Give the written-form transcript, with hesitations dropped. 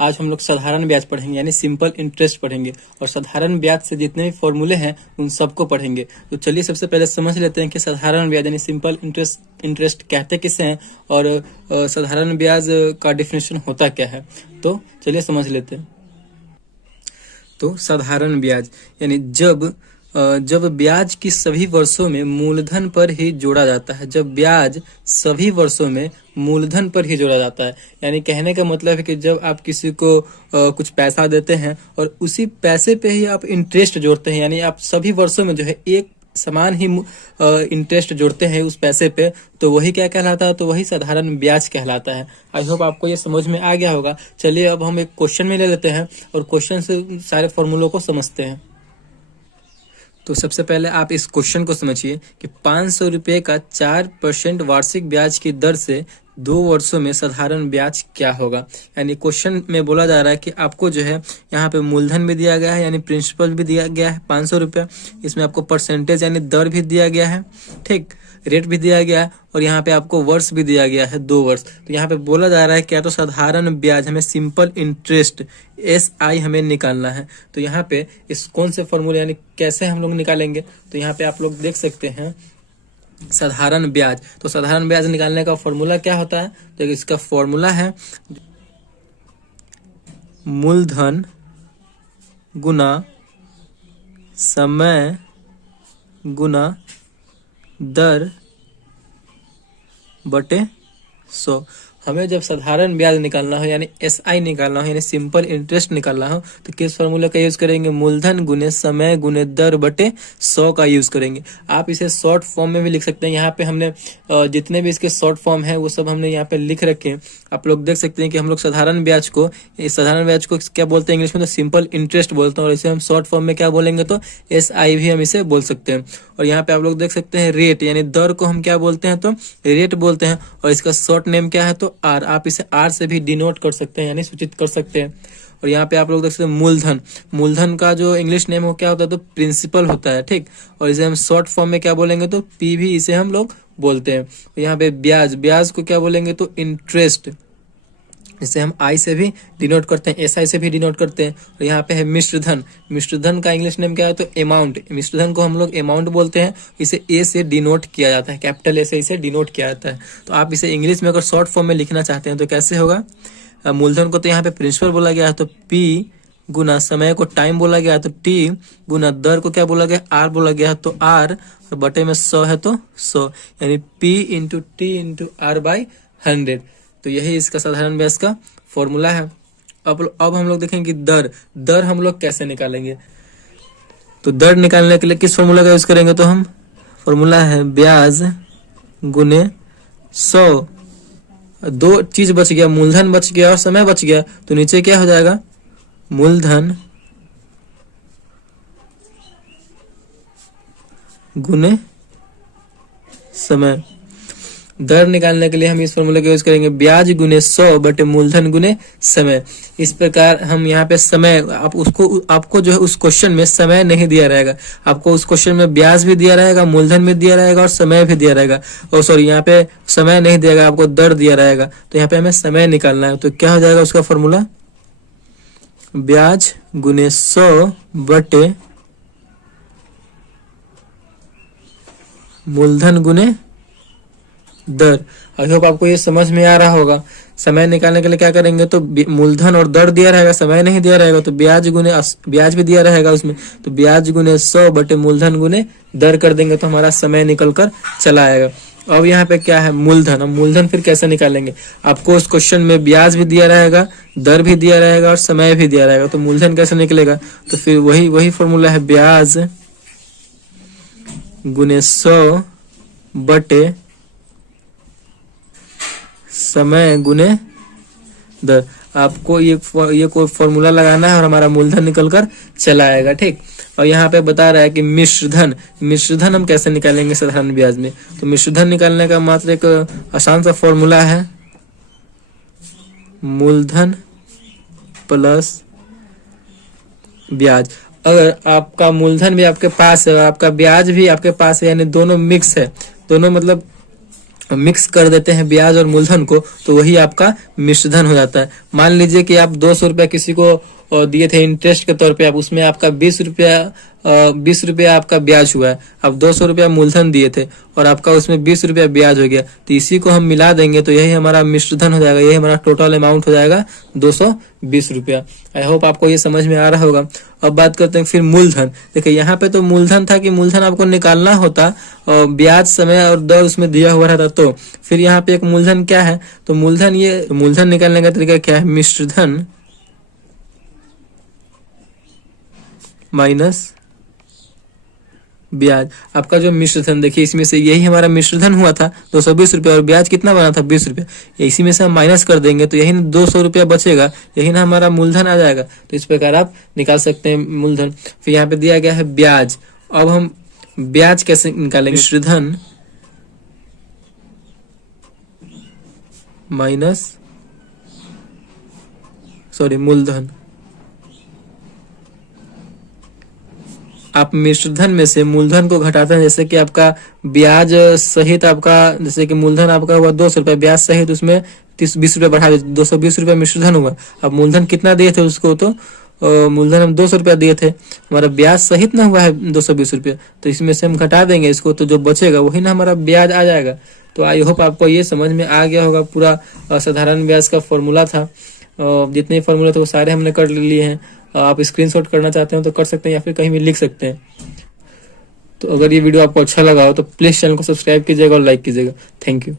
आज हम लोग साधारण ब्याज पढ़ेंगे यानी सिंपल इंटरेस्ट पढ़ेंगे और साधारण ब्याज से जितने भी फॉर्मूले हैं उन सबको पढ़ेंगे। तो चलिए सबसे पहले समझ लेते हैं कि साधारण ब्याज यानी सिंपल इंटरेस्ट कहते किसे हैं और साधारण ब्याज का डेफिनेशन होता क्या है। तो चलिए समझ लेते हैं। तो साधारण ब्याज यानी जब ब्याज की सभी वर्षों में मूलधन पर ही जोड़ा जाता है। जब ब्याज सभी वर्षों में मूलधन पर ही जोड़ा जाता है, यानी कहने का मतलब है कि जब आप किसी को कुछ पैसा देते हैं और उसी पैसे पे ही आप इंटरेस्ट जोड़ते हैं, यानी आप सभी वर्षों में जो है एक समान ही इंटरेस्ट जोड़ते हैं उस पैसे पे, तो वही क्या कहलाता है, तो वही साधारण ब्याज कहलाता है। आई होप आपको ये समझ में आ गया होगा। चलिए अब हम एक क्वेश्चन में ले लेते हैं और क्वेश्चन से सारे फॉर्मूलों को समझते हैं। तो सबसे पहले आप इस क्वेश्चन को समझिए कि 500 रुपये का 4% वार्षिक ब्याज की दर से 2 वर्षों में साधारण ब्याज क्या होगा। यानी क्वेश्चन में बोला जा रहा है कि आपको जो है यहाँ पे मूलधन भी दिया गया है यानी प्रिंसिपल भी दिया गया है 500 रुपया, इसमें आपको परसेंटेज यानी दर भी दिया गया है, ठीक, रेट भी दिया गया है और यहाँ पे आपको वर्ष भी दिया गया है 2 वर्ष। तो यहाँ पे बोला जा रहा है क्या, तो साधारण ब्याज हमें सिंपल इंटरेस्ट SI हमें निकालना है। तो यहाँ पे इस कौन से फॉर्मूले यानी कैसे हम लोग निकालेंगे, तो यहाँ पे आप लोग देख सकते हैं साधारण ब्याज। तो साधारण ब्याज निकालने का फॉर्मूला क्या होता है, तो इसका फॉर्मूला है मूलधन गुना समय गुना दर बटे 100। हमें जब साधारण ब्याज निकालना हो यानी SI निकालना हो यानी सिंपल इंटरेस्ट निकालना हो तो किस फॉर्मूले का यूज करेंगे, मूलधन गुने समय गुने दर बटे 100 का यूज करेंगे। आप इसे शॉर्ट फॉर्म में भी लिख सकते हैं। यहाँ पे हमने जितने भी इसके शॉर्ट फॉर्म है वो सब हमने यहाँ पे लिख रखे हैं। आप लोग देख सकते हैं कि हम लोग साधारण ब्याज को क्या बोलते हैं इंग्लिश में, तो सिंपल इंटरेस्ट बोलते हैं और इसे हम शॉर्ट फॉर्म में क्या बोलेंगे, तो SI भी हम इसे बोल सकते हैं। और यहाँ पे आप लोग देख सकते हैं रेट यानी दर को हम क्या बोलते हैं, तो रेट बोलते हैं और इसका शॉर्ट नेम क्या है, तो R। आप इसे R से भी डिनोट कर सकते हैं यानी सूचित कर सकते हैं। और यहाँ पे आप लोग देख सकते हैं मूलधन का जो इंग्लिश नेम हो क्या होता है, तो प्रिंसिपल होता है, ठीक, और इसे हम शॉर्ट फॉर्म में क्या बोलेंगे, तो P भी इसे हम लोग बोलते हैं। और यहाँ पे ब्याज को क्या बोलेंगे, तो इंटरेस्ट, इसे हम I से भी डिनोट करते हैं, SI से भी डिनोट करते हैं। और यहाँ पे है मिश्रधन का इंग्लिश नेम क्या है, तो अमाउंट। मिश्रधन को हम लोग अमाउंट बोलते हैं, इसे A से डिनोट किया जाता है, कैपिटल A से इसे डिनोट किया जाता है। तो आप इसे इंग्लिश में अगर शॉर्ट फॉर्म में लिखना चाहते हैं तो कैसे होगा, मूलधन को तो यहाँ पे प्रिंसिपल बोला गया है तो P गुना समय को टाइम बोला गया है तो T गुना दर को क्या बोला गया, R बोला गया है तो R, और बटे में 100 है तो 100 यानी P into T into R by 100। तो यही इसका साधारण ब्याज का फॉर्मूला है। अब हम लोग देखेंगे दर हम लोग कैसे निकालेंगे। तो दर निकालने के लिए किस फॉर्मूला का यूज करेंगे, तो हम फॉर्मूला है ब्याज गुने 100। 2 चीज बच गया, मूलधन बच गया और समय बच गया, तो नीचे क्या हो जाएगा, मूलधन गुने समय। दर निकालने के लिए हम इस फॉर्मूले का यूज करेंगे ब्याज गुने 100 बटे मूलधन गुने समय। इस प्रकार हम यहाँ पे समय आपको जो है उस क्वेश्चन में समय नहीं दिया रहेगा, आपको उस क्वेश्चन में ब्याज भी दिया रहेगा, मूलधन भी दिया रहेगा और समय भी दिया रहेगा। और सॉरी, यहाँ पे समय नहीं दिया, आपको दर दिया रहेगा। तो यहाँ पे हमें समय निकालना है, तो क्या हो जाएगा उसका फॉर्मूला, ब्याज गुने 100 बटे मूलधन गुने दर। आई होप आपको ये समझ में आ रहा होगा। समय निकालने के लिए क्या करेंगे, तो मूलधन और दर दिया रहेगा, समय नहीं दिया रहेगा, तो ब्याज भी दिया रहेगा उसमें, तो ब्याज गुने 100 बटे मूलधन गुने दर कर देंगे तो हमारा समय निकल कर चला आएगा। अब यहाँ पे क्या है, मूलधन। अब मूलधन फिर कैसे निकालेंगे, आपको उस क्वेश्चन में ब्याज भी दिया रहेगा, दर भी दिया रहेगा और समय भी दिया रहेगा, तो मूलधन कैसे निकलेगा, तो फिर वही फॉर्मूला है ब्याज गुने 100 बटे समय गुने दर। आपको ये कोई फॉर्मूला लगाना है और हमारा मूलधन निकल कर चला आएगा, ठीक। और यहाँ पे बता रहा है कि मिश्रधन हम कैसे निकालेंगे साधारण ब्याज में। तो मिश्रधन निकालने का मात्र एक आसान सा फॉर्मूला है, मूलधन प्लस ब्याज। अगर आपका मूलधन भी आपके पास है और आपका ब्याज भी आपके पास है, यानी दोनों मिक्स है, दोनों मतलब मिक्स कर देते हैं ब्याज और मूलधन को, तो वही आपका मिश्रधन हो जाता है। मान लीजिए कि आप 200 रुपया किसी को दिए थे इंटरेस्ट के तौर पे, आप उसमें आपका 20 रुपया आपका ब्याज हुआ है। आप 200 रुपया मूलधन दिए थे और आपका उसमें 20 रुपया ब्याज हो गया, तो इसी को हम मिला देंगे तो यही हमारा मिश्रधन हो जाएगा, यही हमारा टोटल अमाउंट हो जाएगा 220 रुपया। आई होप आपको ये समझ में आ रहा होगा। अब बात करते हैं फिर मूलधन। देखिए यहाँ पे तो मूलधन था कि मूलधन आपको निकालना होता और ब्याज समय और दर उसमें दिया हुआ रहता, तो फिर यहाँ पे एक मूलधन क्या है, तो मूलधन, ये मूलधन निकालने का तरीका क्या है, मिश्रधन माइनस ब्याज। आपका जो मिश्रधन देखिए इसमें से यही हमारा मिश्रधन हुआ था 220 रुपया और ब्याज कितना बना था 20 रुपया, इसी में से हम माइनस कर देंगे तो यही 200 रुपया बचेगा, यही ना हमारा मूलधन आ जाएगा। तो इस प्रकार आप निकाल सकते हैं मूलधन। फिर यहाँ पे दिया गया है ब्याज। अब हम ब्याज कैसे निकालेंगे, मिश्रधन माइनस मूलधन। आप मिश्रधन में से मूलधन को घटाते हैं, जैसे कि आपका ब्याज सहित आपका, जैसे कि मूलधन आपका हुआ 200 रुपया, ब्याज सहित उसमें 20 रुपया बढ़ा दे, 220 रुपया मिश्रधन हुआ। अब मूलधन कितना दिए थे उसको, तो मूलधन हम 200 रुपया दिए थे, हमारा ब्याज सहित ना हुआ है 220 रुपया, तो इसमें से हम घटा देंगे इसको, तो जो बचेगा वही ना हमारा ब्याज आ जाएगा। तो आई होप आपको ये समझ में आ गया होगा। पूरा साधारण ब्याज का फॉर्मूला था, जितने फॉर्मूला थे वो सारे हमने कर लिए हैं। आप स्क्रीनशॉट करना चाहते हो तो कर सकते हैं या फिर कहीं भी लिख सकते हैं। तो अगर ये वीडियो आपको अच्छा लगा हो तो प्लीज चैनल को सब्सक्राइब कीजिएगा और लाइक कीजिएगा। Thank you.